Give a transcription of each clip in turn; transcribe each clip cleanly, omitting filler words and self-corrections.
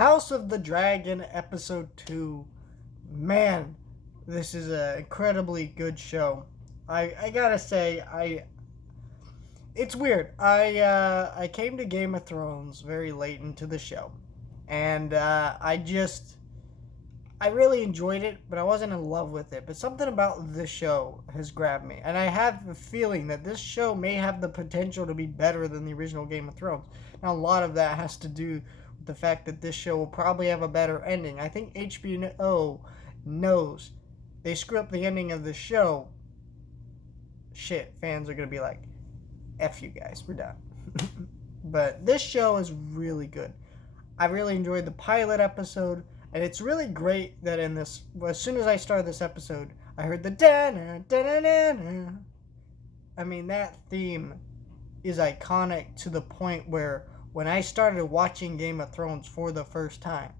House of the Dragon Episode 2. Man, this is an incredibly good show. I gotta say, it's weird. I came to Game of Thrones very late into the show, and I really enjoyed it, but I wasn't in love with it. But something about this show has grabbed me, and I have a feeling that this show may have the potential to be better than the original Game of Thrones. Now, a lot of that has to do with the fact that this show will probably have a better ending. I think HBO knows they screw up the ending of the show. Shit, fans are gonna be like, "F you guys, we're done." But this show is really good. I really enjoyed the pilot episode. And it's really great that as soon as I started this episode, I heard the da-na, da-na-na-na. I mean, that theme is iconic to the point where when I started watching Game of Thrones for the first time,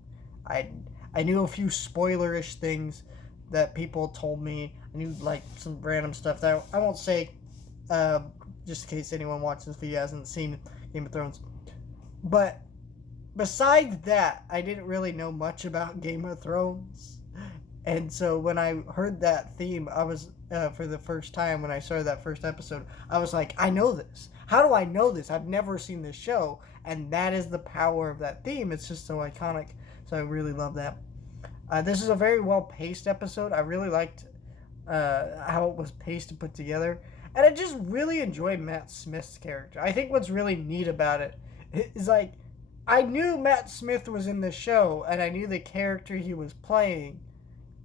I knew a few spoilerish things that people told me. I knew like some random stuff that I won't say, just in case anyone watching this video hasn't seen Game of Thrones. But besides that, I didn't really know much about Game of Thrones. And so when I heard that theme, I was, for the first time, when I started that first episode, I was like, I know this. How do I know this? I've never seen this show. And that is the power of that theme. It's just so iconic. So I really love that. This is a very well-paced episode. I really liked how it was paced and put together. And I just really enjoyed Matt Smith's character. I think what's really neat about it is like, I knew Matt Smith was in the show, and I knew the character he was playing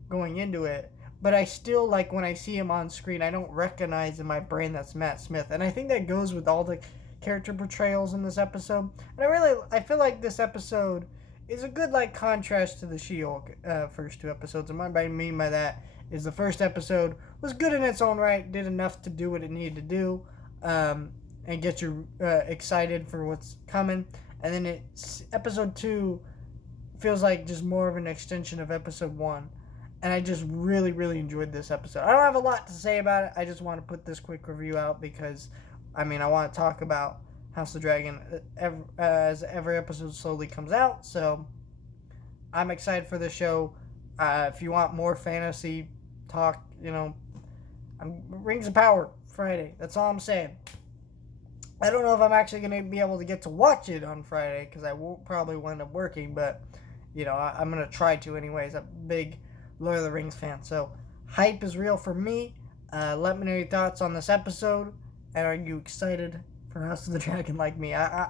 going into it, but I still, like, when I see him on screen, I don't recognize in my brain that's Matt Smith, and I think that goes with all the character portrayals in this episode, and I feel like this episode is a good, like, contrast to the She-Hulk first two episodes, and what I mean by that is the first episode was good in its own right, did enough to do what it needed to do, and get you excited for what's coming. And then episode 2 feels like just more of an extension of episode 1. And I just really, really enjoyed this episode. I don't have a lot to say about it. I just want to put this quick review out because, I want to talk about House of the Dragon as every episode slowly comes out. So, I'm excited for the show. If you want more fantasy talk, Rings of Power Friday. That's all I'm saying. I don't know if I'm actually going to be able to get to watch it on Friday because I won't probably wind up working, but, I'm going to try to anyways. I'm a big Lord of the Rings fan, so hype is real for me. Let me know your thoughts on this episode, and are you excited for House of the Dragon like me? I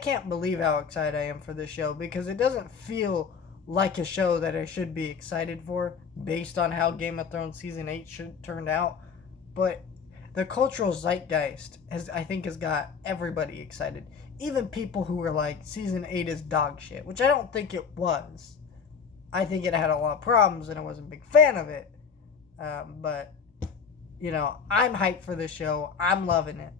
can't believe how excited I am for this show because it doesn't feel like a show that I should be excited for based on how Game of Thrones Season 8 turned out, but the cultural zeitgeist has got everybody excited. Even people who were like, Season 8 is dog shit, which I don't think it was. I think it had a lot of problems and I wasn't a big fan of it. But, I'm hyped for this show. I'm loving it.